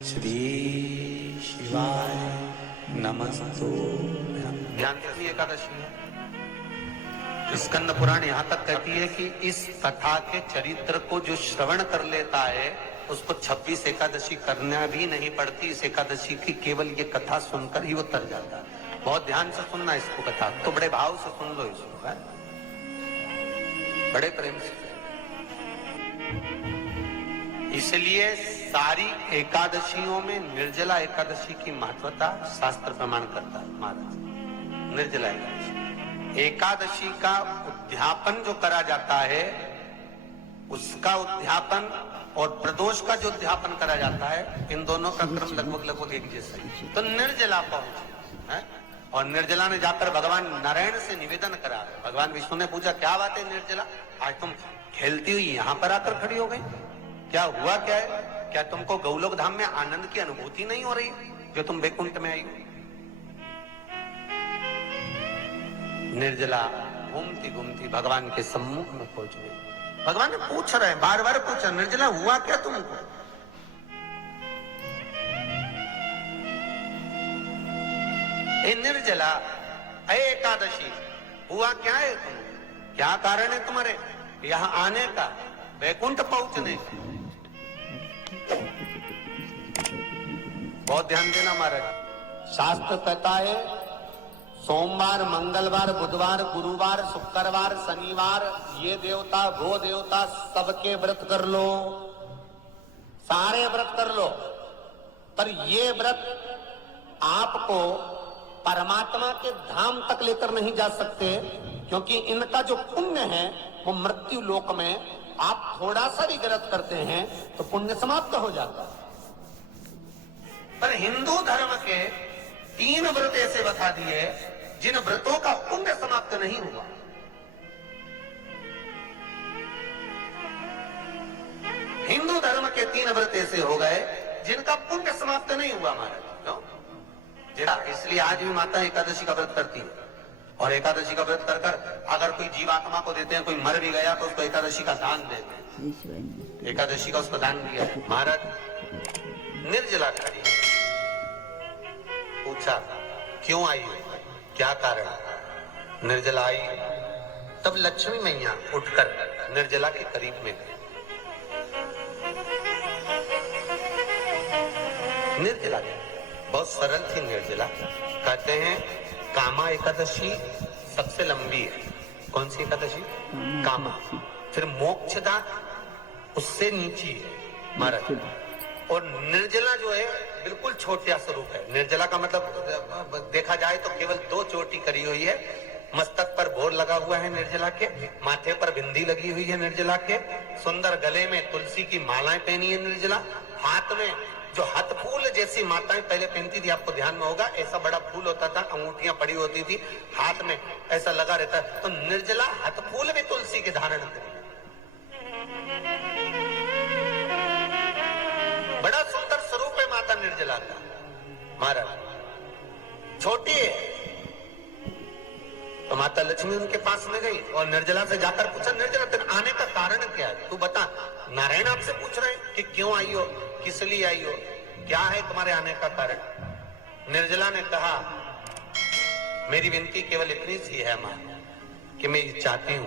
श्री शिवाय नमस्तु। ध्यान से एकादशी है। स्कंद पुराण यहाँ तक कहती है कि इस कथा के चरित्र को जो श्रवण कर लेता है उसको 26 एकादशी करना भी नहीं पड़ती। इस एकादशी की केवल ये कथा सुनकर ही वो तर जाता है। बहुत ध्यान से सुनना इसको, कथा तो बड़े भाव से सुन लो इसको, है? बड़े प्रेम से। इसलिए सारी एकादशियों में निर्जला एकादशी की महत्वता शास्त्र प्रमाण करता है। महाराज, निर्जला एकादशी का उद्यापन जो करा जाता है, उसका उद्यापन और प्रदोष का जो उद्यापन करा जाता है, इन दोनों का क्रम लगभग एक जैसा है। तो निर्जला पहुंचे है, और निर्जला ने जाकर भगवान नारायण से निवेदन करा। भगवान विष्णु ने पूछा, क्या बात है निर्जला, आज तुम खेलती हुई यहाँ पर आकर खड़ी हो गई, क्या हुआ क्या है? क्या तुमको गौलोक धाम में आनंद की अनुभूति नहीं हो रही जो तुम वैकुंठ में आई हो? निर्जला घूमती घूमती भगवान के सम्मुख में पहुंच गई। भगवान ने पूछ रहे, बार बार पूछा, निर्जला हुआ क्या तुमको? ए निर्जला, ए एकादशी, हुआ क्या है तुम? क्या कारण है तुम्हारे यहाँ आने का, वैकुंठ पहुंचने का? बहुत ध्यान देना महाराज। शास्त्र कहता है सोमवार, मंगलवार, बुधवार, गुरुवार, शुक्रवार, शनिवार, ये देवता वो देवता सबके व्रत कर लो, सारे व्रत कर लो, पर ये व्रत आपको परमात्मा के धाम तक लेकर नहीं जा सकते, क्योंकि इनका जो पुण्य है वो मृत्यु लोक में आप थोड़ा सा भी व्रत करते हैं तो पुण्य समाप्त हो जाता है। पर हिंदू धर्म के 3 व्रत ऐसे बता दिए जिन व्रतों का पुण्य समाप्त नहीं हुआ। हिंदू धर्म के 3 व्रत ऐसे हो गए जिनका पुण्य समाप्त नहीं हुआ महाराज। क्यों? इसलिए आज भी माता एकादशी का व्रत करती है, और एकादशी का व्रत कर कर अगर कोई जीवात्मा को देते हैं, कोई मर भी गया तो उसको एकादशी का दान देते हैं। एकादशी का उसको दान दिया महाराज। निर्जला खड़ी पूछा, क्यों आई हो, क्या कारण? निर्जला आई तब लक्ष्मी मैया उठकर निर्जला के करीब में गई। निर्जला बहुत सरल थी निर्जला। कहते हैं कामा एकादशी सबसे लंबी है। कौन सी एकादशी? कामा। फिर मोक्षदा उससे नीची है महाराज। और निर्जला जो है बिल्कुल छोटा स्वरूप है। निर्जला का मतलब देखा जाए तो केवल 2 चोटी करी हुई है। मस्तक पर भोर लगा हुआ है निर्जला के, माथे पर बिंदी लगी हुई है निर्जला के, सुंदर गले में तुलसी की मालाएं पहनी है निर्जला, हाथ में जो हाथ फूल जैसी माताएं पहले पहनती थी, आपको ध्यान में होगा, ऐसा बड़ा फूल होता था, अंगूठियां पड़ी होती थी, हाथ में ऐसा लगा रहता है। तो निर्जला हाथ फूल भी तुलसी के धारण करी। बड़ा सुंदर स्वरूप है माता निर्जला का महाराज। छोटी है तो माता लक्ष्मी उनके पास में गई और निर्जला से जाकर पूछा, निर्जला तेरे आने का कारण क्या है, तू बता। नारायण आपसे पूछ रहे हैं कि क्यों आई हो, किस लिए आई हो, क्या है तुम्हारे आने का कारण? निर्जला ने कहा, मेरी विनती केवल इतनी सी है मां, कि मैं ये चाहती हूं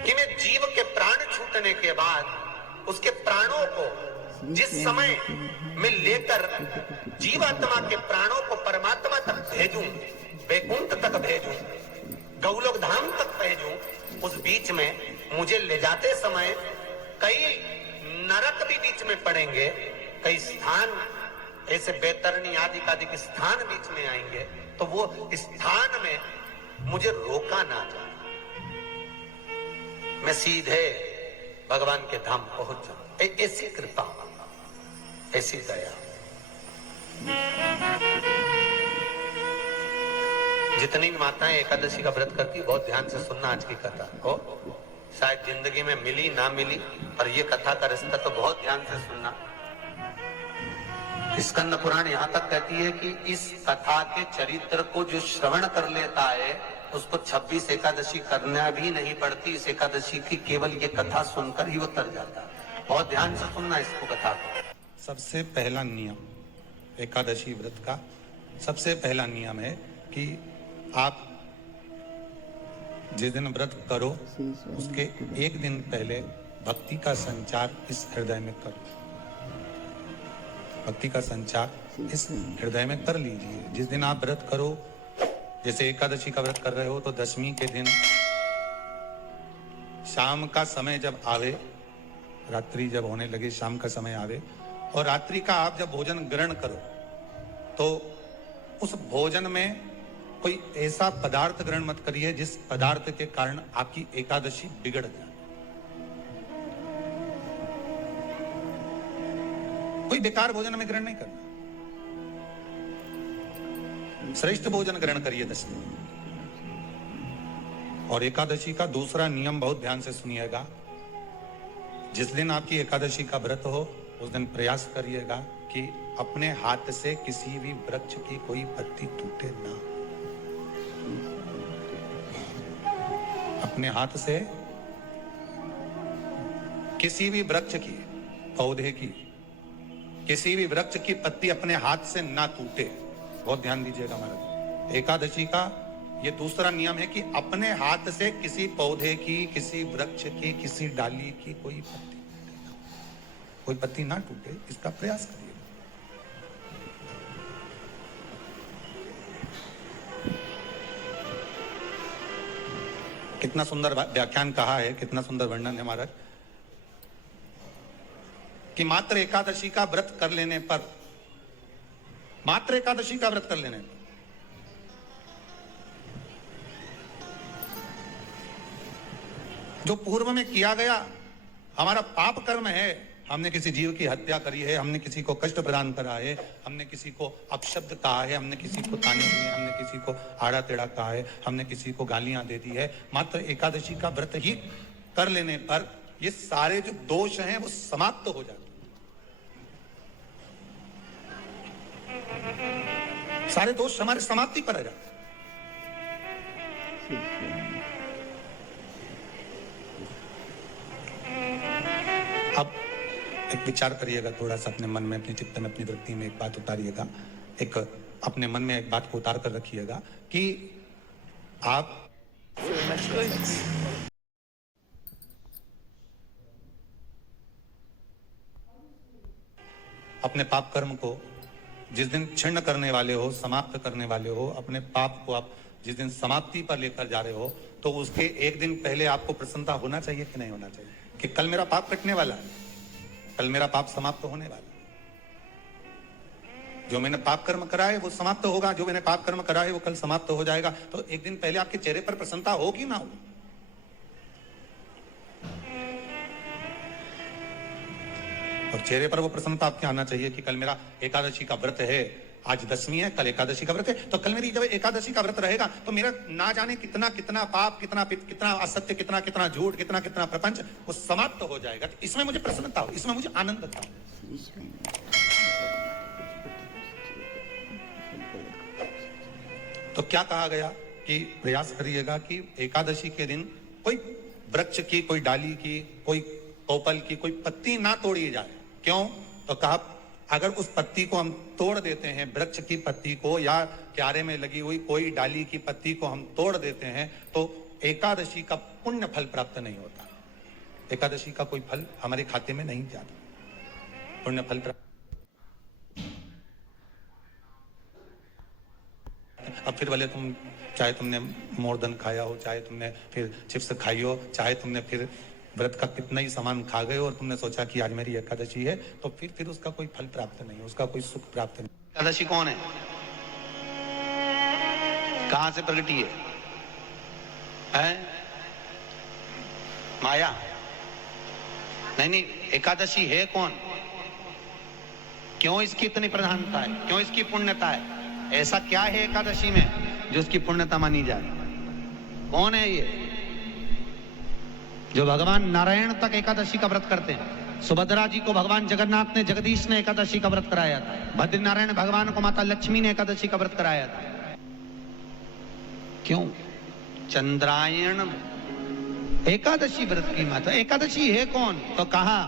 कि मैं जीव के प्राण छूटने के बाद उसके प्राणों को जिस समय मैं लेकर जीवात्मा के प्राणों को परमात्मा तक भेजूं, वैकुंठ तक भेजूं, गौलोक धाम तक भेजूं, उस बीच में मुझे ले जाते समय कई नरक भी बीच में पड़ेंगे, कई स्थान ऐसे बैतरणी आदि के स्थान बीच में आएंगे, तो वो स्थान में मुझे रोका ना जाए, मैं सीधे भगवान के धाम पहुंच जाऊं। ऐसी कृपा, ऐसी दया। जितनी माताएं एकादशी का व्रत करती, बहुत ध्यान से सुनना आज की कथा को। शायद जिंदगी में मिली ना मिली, पर ये कथा का रिश्ता तो बहुत ध्यान से सुनना। स्कंद पुराण यहाँ तक कहती है कि इस कथा के चरित्र को जो श्रवण कर लेता है उसको 26 एकादशी करना भी नहीं पड़ती। इस एकादशी की केवल ये कथा सुनकर ही वो तर जाता है। बहुत ध्यान से सुनना इसको, कथा को। सबसे पहला नियम एकादशी व्रत का सबसे पहला नियम है कि आप जिस दिन व्रत करो उसके एक दिन पहले भक्ति का संचार इस हृदय में करो। भक्ति का संचार इस हृदय में कर लीजिए। जिस दिन आप व्रत करो, जैसे एकादशी का व्रत कर रहे हो तो दशमी के दिन शाम का समय जब आवे, रात्रि जब होने लगे, शाम का समय आवे और रात्रि का आप जब भोजन ग्रहण करो तो उस भोजन में कोई ऐसा पदार्थ ग्रहण मत करिए जिस पदार्थ के कारण आपकी एकादशी बिगड़ जाए। कोई बेकार भोजन में ग्रहण नहीं करना, श्रेष्ठ भोजन ग्रहण करिए दशमी। और एकादशी का दूसरा नियम बहुत ध्यान से सुनिएगा। जिस दिन आपकी एकादशी का व्रत हो उस दिन प्रयास करिएगा कि अपने हाथ से किसी भी वृक्ष की कोई पत्ती टूटे ना। अपने हाथ से किसी भी वृक्ष की, पौधे की, किसी भी वृक्ष की पत्ती अपने हाथ से ना टूटे। बहुत ध्यान दीजिएगा महाराज। एकादशी का ये दूसरा नियम है कि अपने हाथ से किसी पौधे की, किसी वृक्ष की, किसी डाली की कोई पत्ती ना टूटे, इसका प्रयास करिए। कितना सुंदर व्याख्यान कहा है, कितना सुंदर वर्णन है महाराज कि मात्र एकादशी का व्रत कर लेने पर, मात्र एकादशी का व्रत कर लेने पर जो पूर्व में किया गया हमारा पाप कर्म है, हमने किसी जीव की हत्या करी है, हमने किसी को कष्ट प्रदान करा है, हमने किसी को अपशब्द कहा है, हमने किसी को ताने दिए, हमने किसी को आड़ा टेढ़ा कहा है, हमने किसी को गालियां दे दी है, मात्र एकादशी का व्रत ही कर लेने पर ये सारे जो दोष हैं वो समाप्त हो जाते हैं। सारे दोष हमारे समाप्ति पर आ जाते हैं। अब एक विचार करिएगा थोड़ा सा अपने मन में, अपने चित्त में, अपनी वृत्ति में एक बात उतारिएगा। एक अपने मन में एक बात को उतार कर रखिएगा कि आप अपने पाप कर्म को जिस दिन क्षीण करने वाले हो, समाप्त करने वाले हो, अपने पाप को आप जिस दिन समाप्ति पर लेकर जा रहे हो तो उसके एक दिन पहले आपको प्रसन्नता होना चाहिए कि नहीं होना चाहिए कि कल मेरा पाप कटने वाला है, कल मेरा पाप समाप्त होने वाला है। जो मैंने पाप कर्म करा है वो समाप्त होगा, जो मैंने पाप कर्म करा है वो कल समाप्त हो जाएगा। तो एक दिन पहले आपके चेहरे पर प्रसन्नता हो कि ना हो? और चेहरे पर वो प्रसन्नता आपके आना चाहिए कि कल मेरा एकादशी का व्रत है, आज दशमी है, कल एकादशी का व्रत है, तो कल मेरी जब एकादशी का व्रत रहेगा तो मेरा ना जाने कितना कितना पाप, कितना असत्य, कितना झूठ, कितना प्रपंच वो समाप्त हो जाएगा। तो इसमें मुझे प्रसन्नता हो, इसमें मुझे आनंद था। तो क्या कहा गया कि प्रयास करिएगा कि एकादशी के दिन कोई वृक्ष की, कोई डाली की, कोई कोपल की कोई पत्ती ना तोड़ी जाए। क्यों? तो कहा अगर उस पत्ती को हम तोड़ देते हैं, वृक्ष की पत्ती को या क्यारे में लगी हुई कोई डाली की पत्ती को हम तोड़ देते हैं तो एकादशी का पुण्य फल प्राप्त नहीं होता, एकादशी का कोई फल हमारे खाते में नहीं जाता, पुण्य फल प्राप्त। अब फिर भले तुम चाहे तुमने मोरधन खाया हो, चाहे तुमने फिर चिप्स खाई हो, चाहे तुमने फिर व्रत का कितना ही सामान खा गए और तुमने सोचा कि आज मेरी एकादशी है, तो फिर उसका कोई फल प्राप्त नहीं, उसका कोई सुख प्राप्त नहीं। एकादशी कौन है? कहां से प्रगटी है? माया? नहीं, एकादशी है कौन? क्यों इसकी इतनी प्रधानता है? क्यों इसकी पुण्यता है? ऐसा क्या है एकादशी में जो उसकी पुण्यता मानी जाए? कौन है ये? जो भगवान नारायण तक एकादशी का व्रत करते हैं। सुभद्रा जी को भगवान जगन्नाथ ने, जगदीश ने एकादशी का व्रत कराया था। भद्र नारायण भगवान को माता लक्ष्मी ने एकादशी का व्रत कराया था। क्यों? चंद्रायण एकादशी व्रत की माता। एकादशी है कौन? तो कहा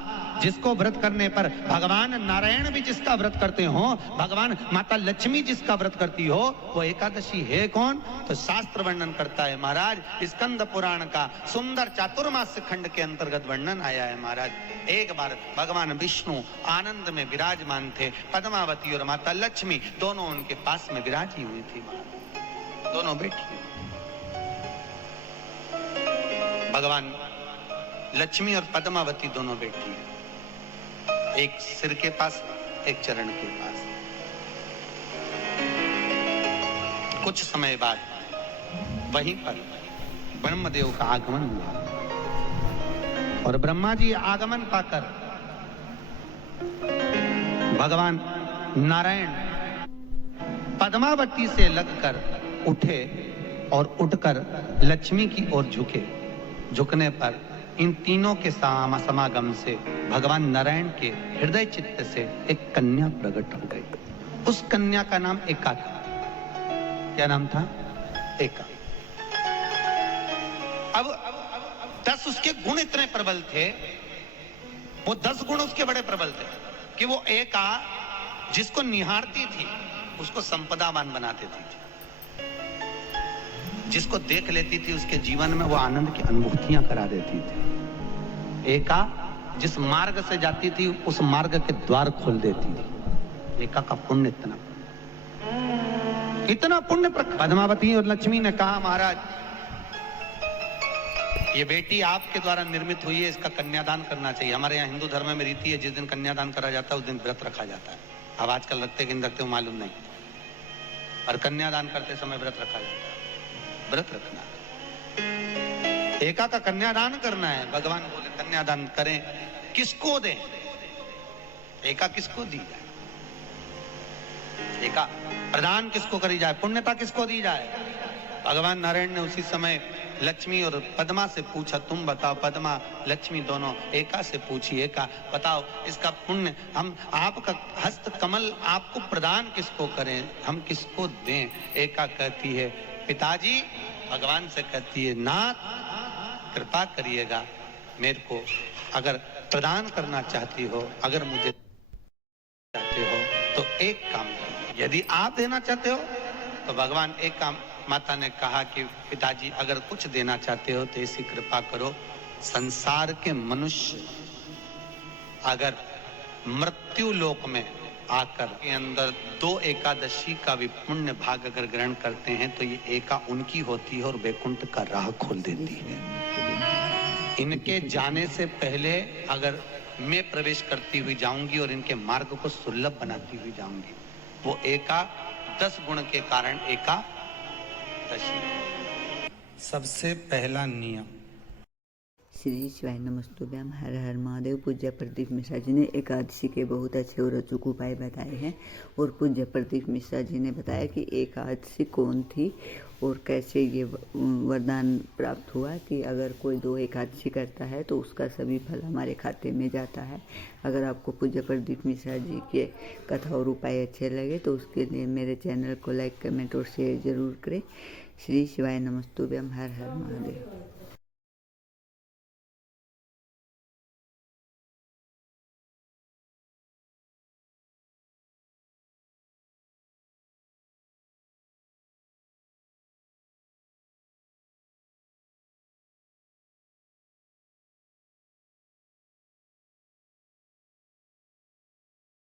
जिसको व्रत करने पर भगवान नारायण भी जिसका व्रत करते हो, भगवान माता लक्ष्मी जिसका व्रत करती हो, वो एकादशी है कौन? तो शास्त्र वर्णन करता है महाराज, स्कंद पुराण का सुंदर चातुर्मास्य खंड के अंतर्गत वर्णन आया है महाराज। एक बार भगवान विष्णु आनंद में विराजमान थे, पद्मावती और माता लक्ष्मी दोनों उनके पास में विराजी हुई थी, दोनों बैठी। भगवान लक्ष्मी और पद्मावती दोनों बैठी, एक सिर के पास, एक चरण के पास। कुछ समय बाद वहीं पर ब्रह्मदेव का आगमन हुआ और ब्रह्मा जी आगमन पाकर भगवान नारायण पद्मावती से लगकर उठे और उठकर लक्ष्मी की ओर झुके। झुकने पर इन तीनों के समागम से भगवान नारायण के हृदय चित्त से एक कन्या प्रकट हो गई। उस कन्या का नाम एका था। क्या नाम था? एका। अब 10 उसके गुण इतने प्रबल थे, वो 10 गुण उसके बड़े प्रबल थे कि वो एका जिसको निहारती थी उसको संपदावान बना देती थी, जिसको देख लेती थी उसके जीवन में वो आनंद की अनुभूतियां करा देती थी। एका जिस मार्ग से जाती थी उस मार्ग के द्वार खोल देती थी। एका का पुण्य इतना पुण्य। पद्मावती और लक्ष्मी ने कहा, महाराज ये बेटी आपके द्वारा निर्मित हुई है, इसका कन्यादान करना चाहिए। हमारे यहाँ हिंदू धर्म में रीति है, जिस दिन कन्यादान करा जाता है उस दिन व्रत रखा जाता है। अब आजकल रखते कि नहीं रखते मालूम नहीं, और कन्यादान करते समय व्रत रखा जाता है। व्रत रखना, एका का कन्यादान करना है। भगवान बोले कन्यादान करें, किसको दें? एका किसको दी जाए? एका प्रदान किसको करी जाए? पुण्यता किसको दी जाए? भगवान नारायण ने उसी समय लक्ष्मी और पद्मा से पूछा, तुम बताओ। पद्मा लक्ष्मी दोनों एका से पूछी, एका बताओ इसका पुण्य, हम आपका हस्त कमल आपको प्रदान किसको करें, हम किसको दें? एका कहती है पिताजी, भगवान से कहती है नाथ कृपा करिएगा, मेरे को अगर प्रदान करना चाहती हो, अगर मुझे चाहते हो तो एक काम करो, यदि आप देना चाहते हो तो भगवान एक काम। माता ने कहा कि पिताजी अगर कुछ देना चाहते हो तो ऐसी कृपा करो, संसार के मनुष्य अगर मृत्यु लोक में आकर के अंदर 2 एकादशी का भी पुण्य भाग अगर ग्रहण करते हैं तो ये एका उनकी होती है और वैकुंठ का राह खोल देती है। इनके जाने से पहले अगर मैं प्रवेश करती हुई जाऊंगी और इनके मार्ग को सुलभ बनाती हुई जाऊंगी। वो एका 10 गुण के कारण एकादशी। सबसे पहला नियम। श्री शिवाय नमस्तुभ्यम। हर हर महादेव। पूज्य प्रदीप मिश्रा जी ने एकादशी के बहुत अच्छे और अचूक उपाय बताए हैं, और पूज्य प्रदीप मिश्रा जी ने बताया कि एकादशी कौन थी और कैसे ये वरदान प्राप्त हुआ कि अगर कोई 2 एकादशी करता है तो उसका सभी फल हमारे खाते में जाता है। अगर आपको पूज्य प्रदीप मिश्रा जी के कथा और उपाय अच्छे लगे तो उसके लिए मेरे चैनल को लाइक, कमेंट और शेयर जरूर करें। श्री शिवाय नमस्तुभ्यम। हर हर महादेव।